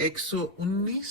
119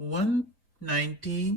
119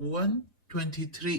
123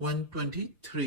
123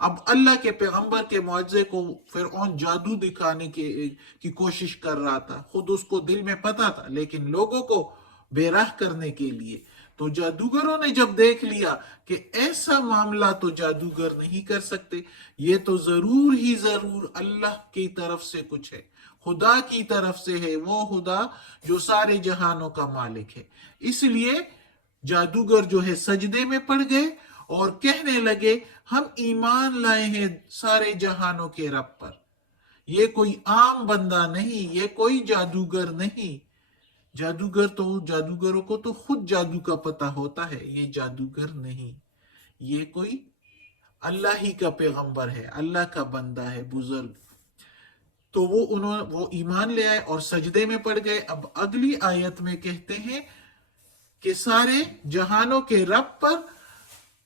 اب اللہ کے پیغمبر کے معجزے کو فرعون جادو دکھانے کی کوشش کر رہا تھا، خود اس کو دل میں پتا تھا، لیکن لوگوں کو بے راہ کرنے کے لیے۔ تو جادوگروں نے جب دیکھ لیا کہ ایسا معاملہ تو جادوگر نہیں کر سکتے، یہ تو ضرور ہی ضرور اللہ کی طرف سے کچھ ہے، خدا کی طرف سے ہے، وہ خدا جو سارے جہانوں کا مالک ہے۔ اس لیے جادوگر جو ہے سجدے میں پڑ گئے اور کہنے لگے ہم ایمان لائے ہیں سارے جہانوں کے رب پر۔ یہ کوئی عام بندہ نہیں، یہ کوئی جادوگر نہیں۔ جادوگروں کو تو خود جادو کا پتہ ہوتا ہے، یہ جادوگر نہیں، یہ کوئی اللہ ہی کا پیغمبر ہے، اللہ کا بندہ ہے، بزرگ۔ تو وہ ایمان لے آئے اور سجدے میں پڑ گئے۔ اب اگلی آیت میں کہتے ہیں کہ سارے جہانوں کے رب پر،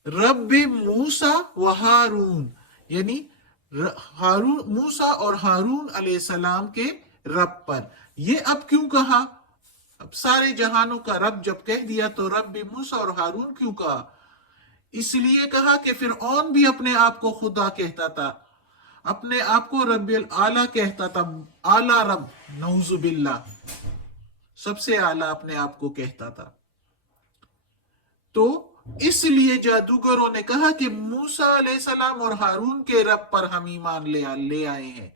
رب موسیٰ و ہارون، یعنی موسیٰ اور ہارون علیہ السلام کے رب پر۔ یہ اب کیوں کہا؟ اب سارے جہانوں کا رب جب کہہ دیا تو رب موسیٰ اور ہارون کیوں کہا؟ اس لیے کہا کہ فرعون بھی اپنے آپ کو خدا کہتا تھا، اپنے آپ کو رب الاعلیٰ کہتا تھا، اعلیٰ رب، نعوذ باللہ، سب سے اعلیٰ اپنے آپ کو کہتا تھا۔ تو اس لیے جادوگروں نے کہا کہ موسیٰ علیہ السلام اور ہارون کے رب پر ہم ایمان لے آئے ہیں،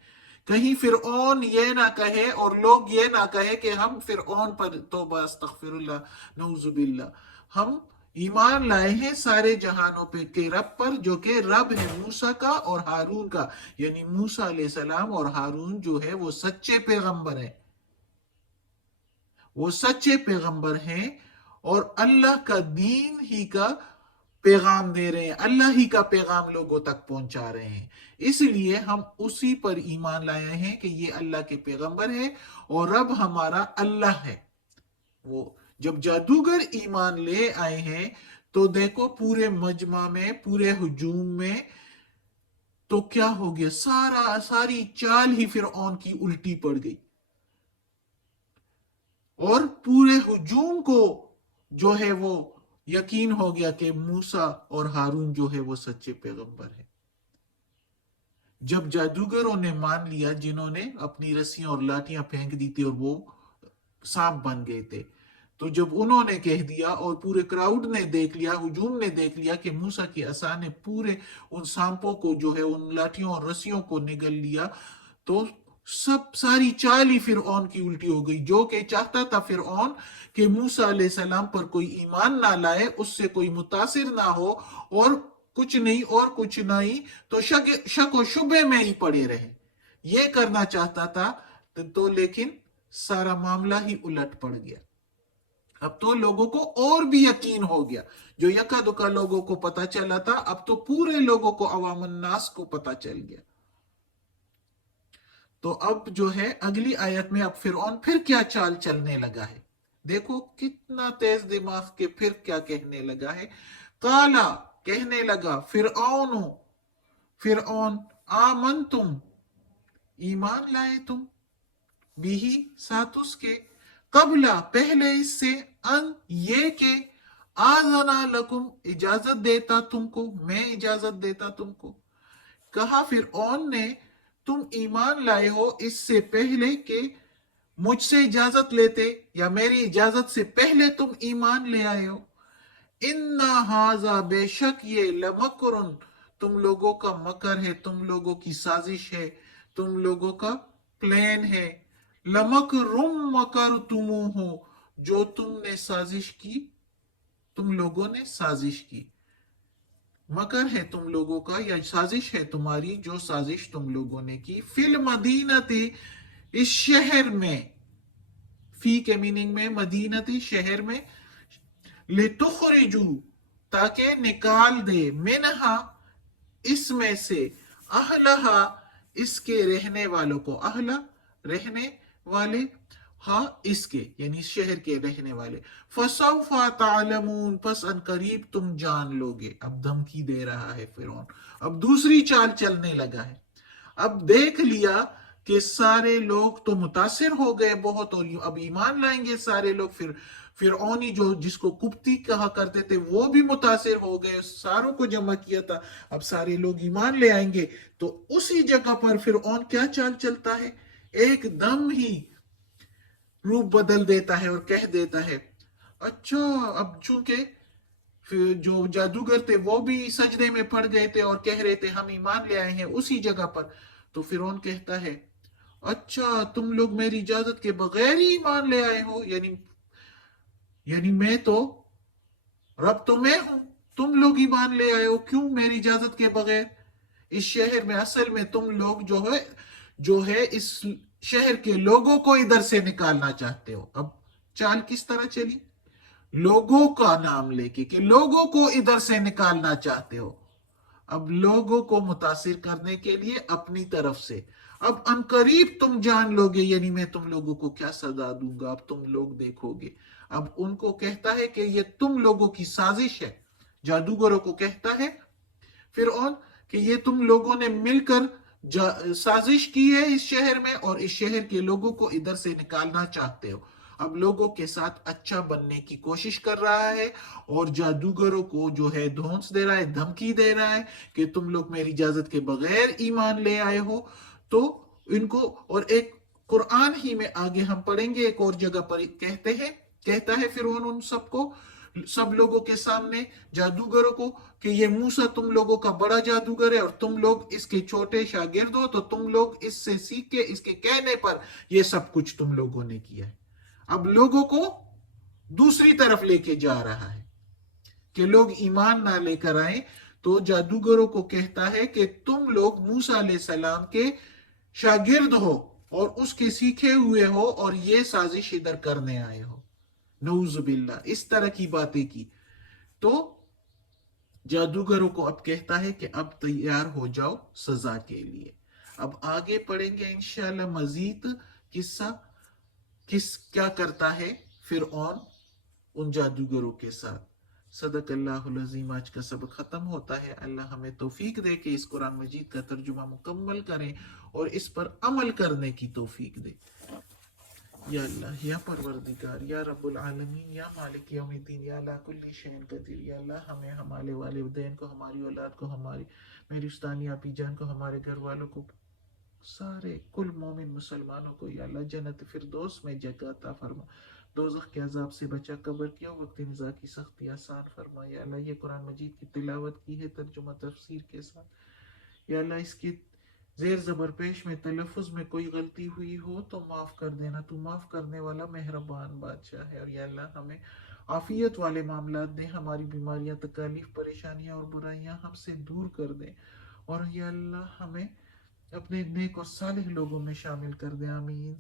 کہیں فرعون یہ نہ کہے اور لوگ یہ نہ کہے کہ ہم فرعون پر، توبہ استغفر اللہ، نعوذ باللہ، ہم ایمان لائے ہیں سارے جہانوں پہ کے رب پر جو کہ رب ہے موسیٰ کا اور ہارون کا، یعنی موسیٰ علیہ السلام اور ہارون جو ہے وہ سچے پیغمبر ہیں، وہ سچے پیغمبر ہیں اور اللہ کا دین ہی کا پیغام دے رہے ہیں، اللہ ہی کا پیغام لوگوں تک پہنچا رہے ہیں۔ اس لیے ہم اسی پر ایمان لائے ہیں کہ یہ اللہ کے پیغمبر ہے اور رب ہمارا اللہ ہے۔ وہ جب جادوگر ایمان لے آئے ہیں تو دیکھو پورے مجمع میں، پورے ہجوم میں تو کیا ہو گیا، ساری چال ہی فرعون کی الٹی پڑ گئی اور پورے ہجوم کو جو ہے وہ یقین ہو گیا کہ موسیٰ اور ہارون جو ہے وہ سچے پیغمبر ہیں۔ جب جادوگروں نے مان لیا، جنہوں نے اپنی رسیاں اور لاٹیاں پھینک دی تھی اور وہ سانپ بن گئے تھے، تو جب انہوں نے کہہ دیا اور پورے کراؤڈ نے دیکھ لیا، ہجوم نے دیکھ لیا کہ موسیٰ کی عصا نے پورے ان سانپوں کو جو ہے ان لاٹیوں اور رسیوں کو نگل لیا، تو ساری چال ہی فرعون کی الٹی ہو گئی۔ جو کہ چاہتا تھا فرعون کہ موسیٰ علیہ السلام پر کوئی ایمان نہ لائے، اس سے کوئی متاثر نہ ہو اور کچھ نہیں تو شک و شبے میں ہی پڑے رہے، یہ کرنا چاہتا تھا، تو لیکن سارا معاملہ ہی الٹ پڑ گیا۔ اب تو لوگوں کو اور بھی یقین ہو گیا، جو یکا دکا لوگوں کو پتا چلا تھا اب تو پورے لوگوں کو، عوام الناس کو پتا چل گیا۔ تو اب جو ہے اگلی آیت میں اب فرعون پھر کیا چال چلنے لگا ہے، دیکھو کتنا تیز دماغ کے، پھر کیا کہنے لگا ہے۔ قالا، کہنے لگا، فرعون آمنتم، ایمان لائے تم، بھی ساتھ اس کے، قبلہ، پہلے اس سے، ان، یہ کہ، آذنا لکم، اجازت دیتا تم کو، میں اجازت دیتا تم کو۔ کہا فرعون نے تم ایمان لائے ہو اس سے پہلے کہ مجھ سے اجازت لیتے، یا میری اجازت سے پہلے تم ایمان لے آئے ہو۔ اِنَّا هَذَا، بے شک یہ، لَمَكْرٌ، تم لوگوں کا مکر ہے، تم لوگوں کی سازش ہے، تم لوگوں کا پلان ہے۔ لَمَكْرٌ مَكَرْتُمُوهُ، جو تم نے سازش کی، تم لوگوں نے سازش کی، مکر ہے تم لوگوں کا یا سازش ہے تمہاری، جو سازش تم لوگوں نے کی، فی المدینتی، اس شہر میں، فی کے میننگ میں مدینتی، شہر میں، لتخرجو، تاکہ نکال دے، منہا، اس میں سے، اہلہا، اس کے رہنے والوں کو، اہلہ، رہنے والے، ہاں اس کے، یعنی شہر کے رہنے والے، فسوف تعلمون، پس ان قریب تم جان لوگے۔ اب دھمکی دے رہا ہے فرعون، اب دوسری چال چلنے لگا ہے۔ اب دیکھ لیا کہ سارے لوگ تو متاثر ہو گئے بہت اور اب ایمان لائیں گے سارے لوگ. پھر فرعونی جو جس کو کپتی کہا کرتے تھے وہ بھی متاثر ہو گئے, ساروں کو جمع کیا تھا, اب سارے لوگ ایمان لے آئیں گے. تو اسی جگہ پر فرعون کیا چال چلتا ہے, ایک دم ہی روپ بدل دیتا ہے اور کہہ دیتا ہے اچھا اب چونکہ پھر جو جادوگر تھے وہ بھی سجدے میں پڑ گئے تھے اور کہہ رہے تھے ہم ایمان لے آئے ہیں اسی جگہ پر. تو فرعون کہتا ہے اچھا تم لوگ میری اجازت کے بغیر ہی ایمان لے آئے ہو, یعنی میں تو رب تو میں ہوں, تم لوگ ایمان لے آئے ہو کیوں میری اجازت کے بغیر. اس شہر میں اصل میں تم لوگ جو ہے اس شہر کے لوگوں کو ادھر سے نکالنا چاہتے ہو. اب چال کس طرح چلی, لوگوں کا نام لے کے کہ لوگوں کو ادھر سے نکالنا چاہتے ہو. اب لوگوں کو متاثر کرنے کے لیے اپنی طرف سے اب عنقریب تم جان لو گے, یعنی میں تم لوگوں کو کیا سزا دوں گا, اب تم لوگ دیکھو گے. اب ان کو کہتا ہے کہ یہ تم لوگوں کی سازش ہے, جادوگروں کو کہتا ہے فرعون کہ یہ تم لوگوں نے مل کر سازش کی ہے اس شہر میں اور اس شہر کے لوگوں کو ادھر سے نکالنا چاہتے ہو. اب لوگوں کے ساتھ اچھا بننے کی کوشش کر رہا ہے اور جادوگروں کو جو ہے دھونس دے رہا ہے, دھمکی دے رہا ہے کہ تم لوگ میری اجازت کے بغیر ایمان لے آئے ہو. تو ان کو اور ایک قرآن ہی میں آگے ہم پڑھیں گے ایک اور جگہ پر کہتا ہے فرعون ان سب لوگوں کے سامنے جادوگروں کو کہ یہ موسیٰ تم لوگوں کا بڑا جادوگر ہے اور تم لوگ اس کے چھوٹے شاگرد ہو, تو تم لوگ اس سے سیکھ کے اس کے کہنے پر یہ سب کچھ تم لوگوں نے کیا ہے. اب لوگوں کو دوسری طرف لے کے جا رہا ہے کہ لوگ ایمان نہ لے کر آئیں. تو جادوگروں کو کہتا ہے کہ تم لوگ موسیٰ علیہ السلام کے شاگرد ہو اور اس کے سیکھے ہوئے ہو اور یہ سازش ادھر کرنے آئے ہو. نعوذ باللہ اس طرح کی باتیں کی. تو جادوگروں کو اب کہتا ہے کہ اب تیار ہو جاؤ سزا کے لیے. اب آگے پڑھیں گے انشاءاللہ مزید قصہ کیا کرتا ہے فرعون ان جادوگروں کے ساتھ. صدق اللہ العظیم. آج کا سبق ختم ہوتا ہے. اللہ ہمیں توفیق دے کہ اس قرآن مجید کا ترجمہ مکمل کریں اور اس پر عمل کرنے کی توفیق دے. یا اللہ یا پروردگار یا رب العالمین یا مالک یوم الدین یا اللہ کل شین قدیر. یا اللہ ہمیں ہمارے والدین کو, ہماری اولاد کو, میری استانی آپی جان کو, ہمارے گھر والوں کو, سارے کل مومن مسلمانوں کو یا اللہ جنت فردوس میں جگہ عطا فرما. دوزخ کے عذاب سے بچا, قبر کی اور وقت نزاع کی سختی آسان فرما. یا اللہ یہ قرآن مجید کی تلاوت کی ہے ترجمہ تفسیر کے ساتھ. یا اللہ اس کی زیر زبر پیش میں تلفظ میں کوئی غلطی ہوئی ہو تو معاف کر دینا, تو معاف کرنے والا مہربان بادشاہ ہے. اور یا اللہ ہمیں عافیت والے معاملات دیں, ہماری بیماریاں, تکالیف, پریشانیاں اور برائیاں ہم سے دور کر دیں. اور یا اللہ ہمیں اپنے نیک اور صالح لوگوں میں شامل کر دیں. آمین.